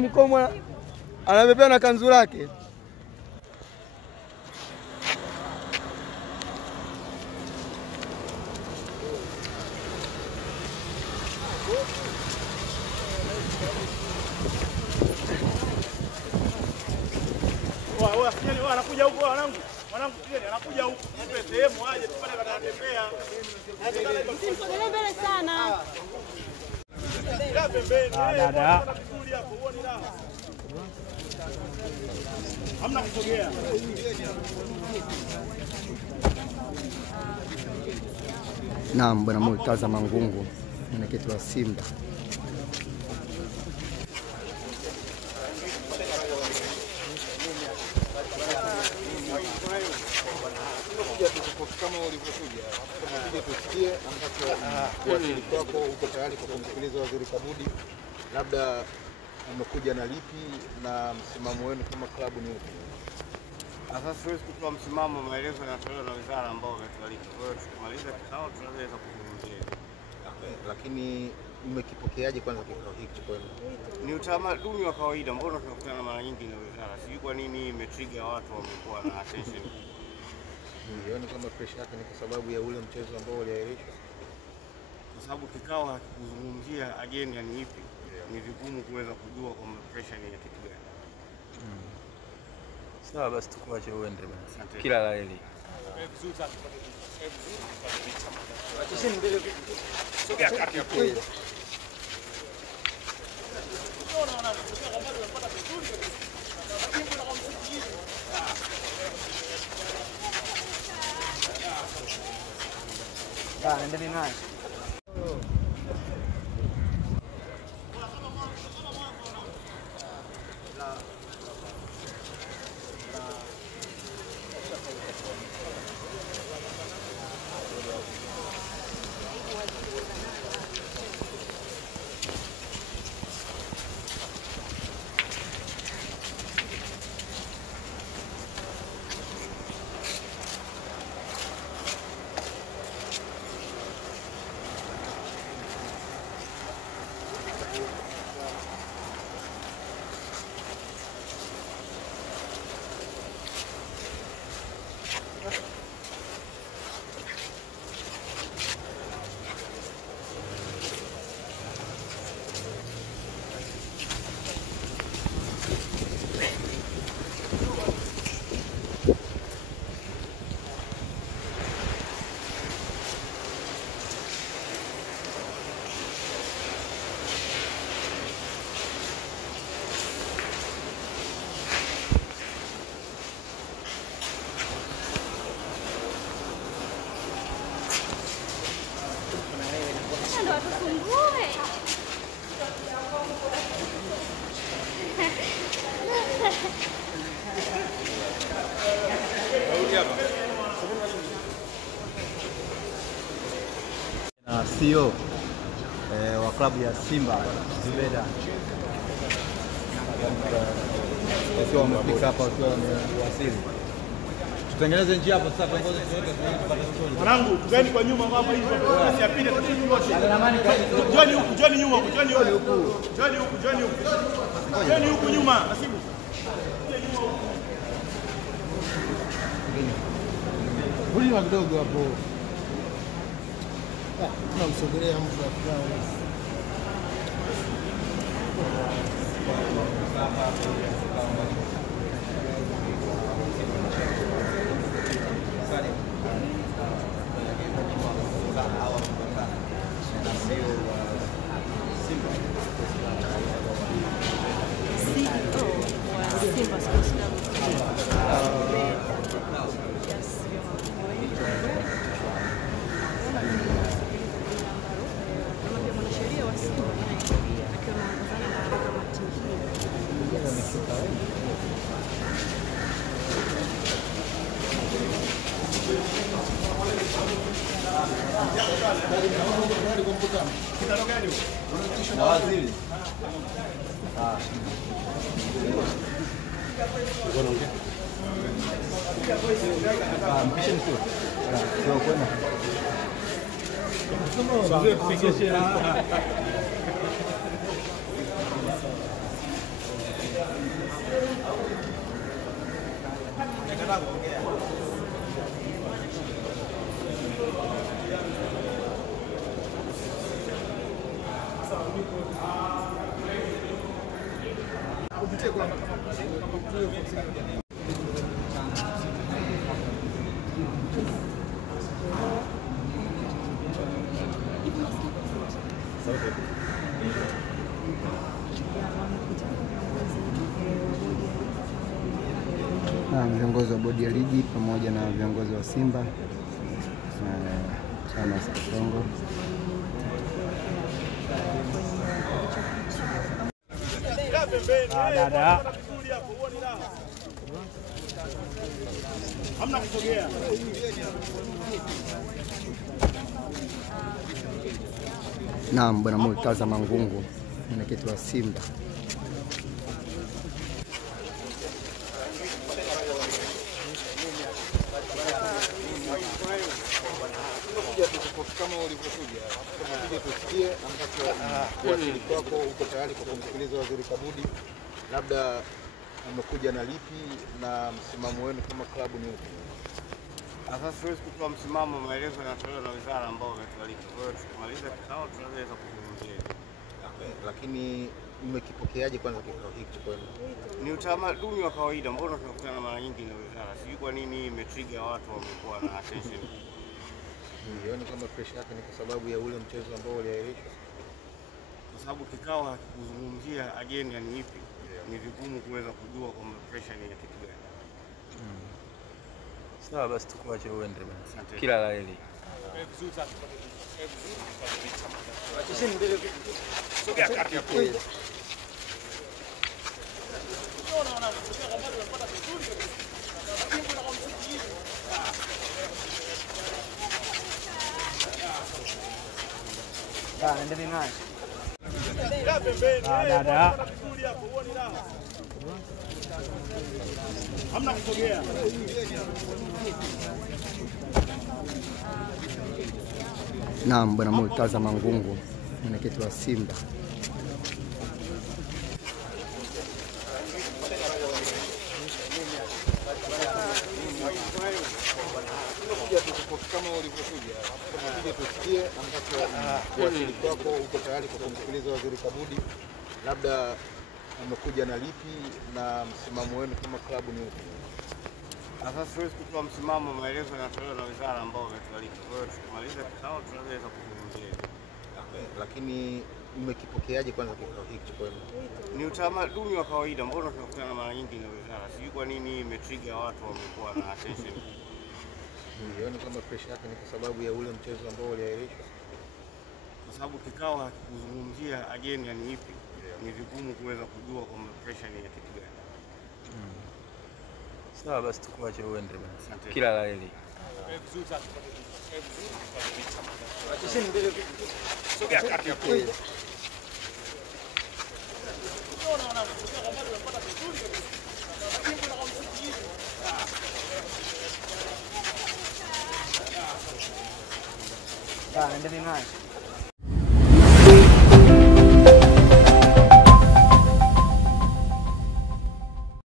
na mkomo anabebea na kanzu lake. Anakuja huko wanangu anakuja huko mpe sehemu aje tupate atatembea. Usisogelee mbele sana. Dada. Hamna kusogea. Naam, bwana Murtaza Mangungu, mwenyekiti wa Simba. Kama ulivyokuja tusikie ambacho waziri wako uko tayari kwa kumsikiliza Waziri Kabudi, labda umekuja na lipi na msimamo wenu kama klabu ni upi? Sasa siwezi kutoa msimamo, maelezo yanatolewa na wizara ambao wametualika. Kwa hiyo tukimaliza kikao tunaweza kuzungumzia. Lakini mmekipokeaje kwanza kikao hiki kwenu? Ni utamaduni wa kawaida, mbona tunakutana mara nyingi na wizara? Sijui kwa nini imetrigger watu wamekuwa na attention. Yaani kama pressure yake ni kwa sababu ya ule mchezo ambao uliahirishwa? Kwa sababu kikao hakizungumzia agenda ni ipi, ni vigumu kuweza kujua kwamba pressure ni ya kitu gani. Sawa basi tukuache uende bwana. Kila la heri. Sogea kati hapo. Endelee naye. Na CEO wa klabu ya Simba Zubeda wakiwa wamefika hapa, wakiwa wamewasili. Tutengeneze njia hapo sasa, viongozi wote tupate story. Mwanangu, tukeni kwa nyuma hapa hivi nafasi ya pili tusiku wote. Joni huku, joni nyuma huku, joni huku. Joni huku, joni huku. Joni huku nyuma, Nasibu. Buli wa kidogo hapo. Tunamsogelea mtu wa fulani. Simba Sports Club. Na waziri. Mpishe mkuu. Sio kwenda. Sio kupiga sheria. Viongozi wa bodi ya ligi pamoja na viongozi wa Simba Chama Kongo. Hamna kusogea. Naam, bwana Murtaza Mangungu, mwenyekiti wa Simba. Kama ulivyokuja tunakuja tusikie ambacho uwasili kwako, uko tayari kwa kumsikiliza Waziri Kabudi, labda umekuja na lipi na msimamo wenu kama klabu ni upi? Sasa siwezi kutoa msimamo, maelezo yanatolewa na wizara ambao wametualika. Kwa hiyo tukimaliza kikao tunaweza kuzungumzia. Lakini mmekipokeaje kwanza kikao hiki kwenu? Ni utamaduni wa kawaida, mbona tunakutana mara nyingi na wizara. Sijui kwa nini imetrigger watu wamekuwa na attention. Yaani kama pressure yake ni kwa sababu ya ule mchezo ambao uliahirishwa? Kwa sababu kikao hakikuzungumzia agenda ni ipi, ni vigumu kuweza kujua kwamba pressure ni ya kitu gani. Sawa basi tukuache uende bwana. Kila la heri. Hamna kusogea. Naam, bwana Murtaza Mangungu, mwenyekiti wa Simba. Kama ulivyokuja tunakuja tusikie ambacho uwasili kwako, uko tayari kwa kumsikiliza Waziri Kabudi, labda umekuja na lipi na msimamo wenu kama klabu ni upi? Sasa siwezi kutoa msimamo, maelezo yanatolewa na wizara ambao wametualika. Kwa hiyo tukimaliza kikao tunaweza kuzungumzia. Lakini mmekipokeaje kwanza kikao hiki kwenu? Ni utamaduni wa kawaida, mbona tunakutana mara nyingi na wizara. Sijui kwa nini imetrigger watu wamekuwa na attention. Yaani kama pressure yake ni kwa sababu ya ule mchezo ambao uliahirishwa? Kwa sababu kikao hakikuzungumzia agenda ni ipi, ni vigumu kuweza kujua kwamba pressure ni ya kitu gani. Sawa basi tukuache uende bwana. Kila la heri. Endelee naye.